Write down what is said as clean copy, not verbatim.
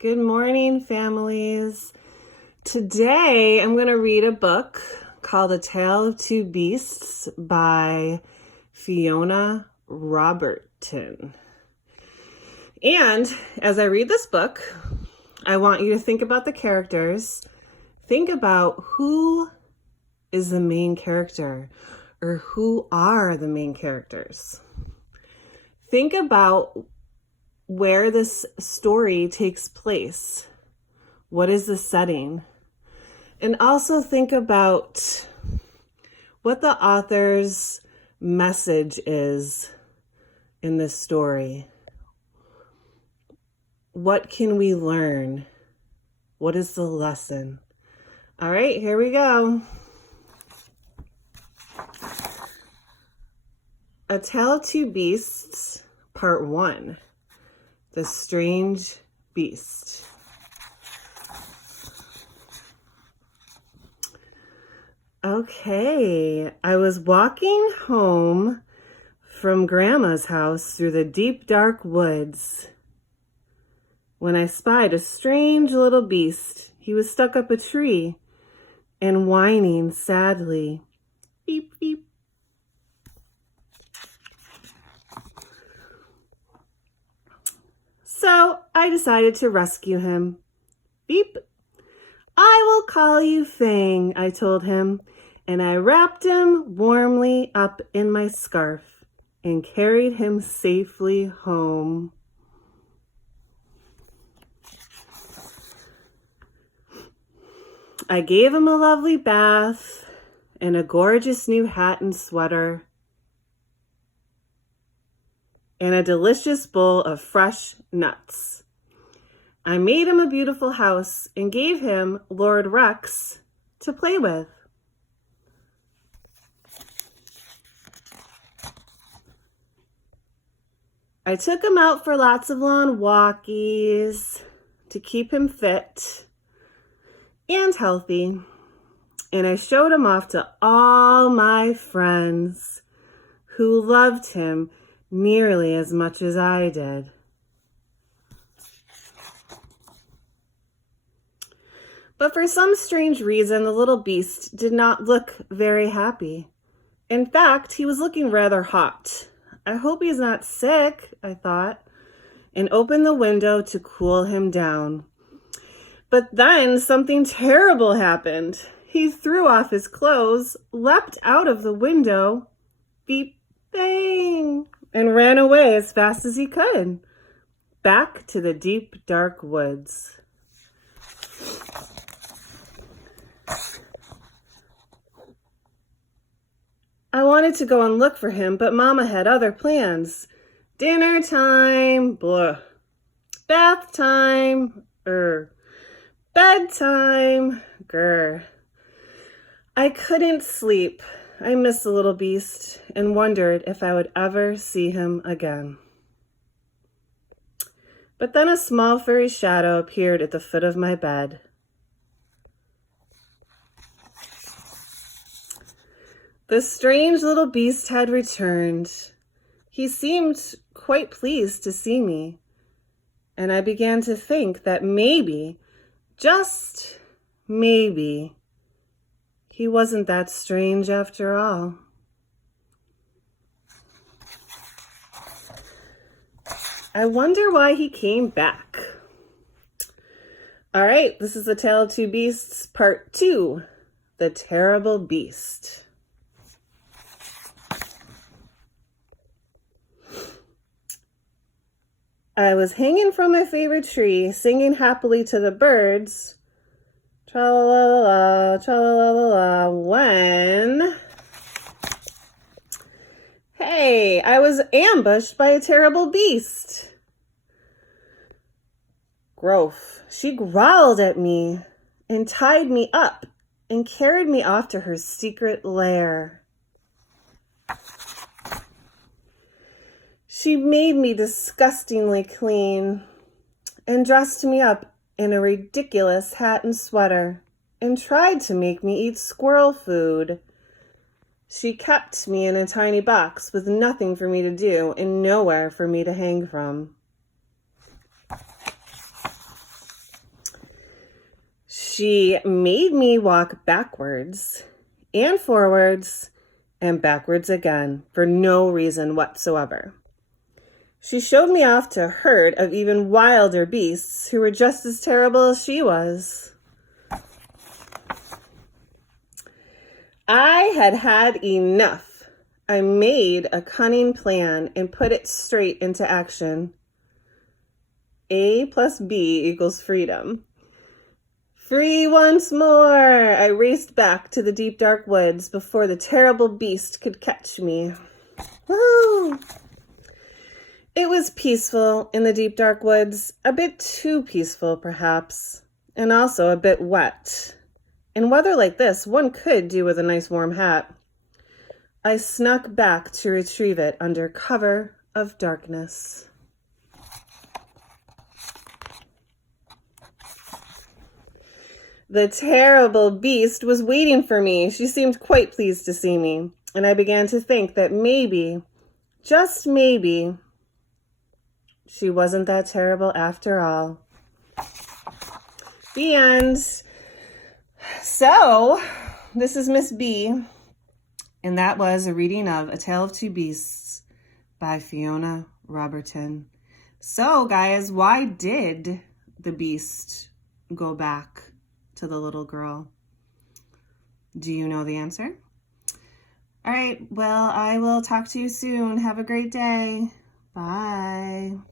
Good morning, families. Today I'm going to read a book called A Tale of Two Beasts by Fiona Roberton. And as I read this book, I want you to think about the characters. Think about who is the main character or who are the main characters. Think about where this story takes place. What is the setting? And also think about what the author's message is in this story. What can we learn? What is the lesson? All right, here we go. A Tale of Two Beasts, Part 1. The Strange Beast. Okay, I was walking home from Grandma's house through the deep, dark woods when I spied a strange little beast. He was stuck up a tree and whining sadly. Beep, beep. So I decided to rescue him. Beep. I will call you Fang, I told him, and I wrapped him warmly up in my scarf and carried him safely home. I gave him a lovely bath and a gorgeous new hat and sweater, and a delicious bowl of fresh nuts. I made him a beautiful house and gave him Lord Rex to play with. I took him out for lots of long walkies to keep him fit and healthy, and I showed him off to all my friends who loved him nearly as much as I did. But for some strange reason, the little beast did not look very happy. In fact, he was looking rather hot. I hope he's not sick, I thought, and opened the window to cool him down. But then something terrible happened. He threw off his clothes, leapt out of the window, beep, bang, and ran away as fast as he could, back to the deep, dark woods. I wanted to go and look for him, but Mama had other plans. Dinner time, blah. Bath time, bedtime, grr. I couldn't sleep. I missed the little beast and wondered if I would ever see him again. But then a small furry shadow appeared at the foot of my bed. The strange little beast had returned. He seemed quite pleased to see me, and I began to think that maybe, just maybe, he wasn't that strange after all. I wonder why he came back. All right, this is The Tale of Two Beasts, Part 2, The Terrible Beast. I was hanging from my favorite tree, singing happily to the birds, tra-la-la-la, tra-la-la-la, when, hey, I was ambushed by a terrible beast. Growth. She growled at me and tied me up and carried me off to her secret lair. She made me disgustingly clean and dressed me up in a ridiculous hat and sweater and tried to make me eat squirrel food. She kept me in a tiny box with nothing for me to do and nowhere for me to hang from. She made me walk backwards and forwards and backwards again for no reason whatsoever. She showed me off to a herd of even wilder beasts who were just as terrible as she was. I had had enough. I made a cunning plan and put it straight into action. A plus B equals freedom. Free once more! I raced back to the deep dark woods before the terrible beast could catch me. Woo! It was peaceful in the deep dark woods, a bit too peaceful perhaps, and also a bit wet. In weather like this, one could do with a nice warm hat. I snuck back to retrieve it under cover of darkness. The terrible beast was waiting for me. She seemed quite pleased to see me, and I began to think that maybe, just maybe, she wasn't that terrible after all. The end. So, this is Miss B, and that was a reading of A Tale of Two Beasts by Fiona Roberton. So, guys, why did the beast go back to the little girl? Do you know the answer? All right, well, I will talk to you soon. Have a great day. Bye.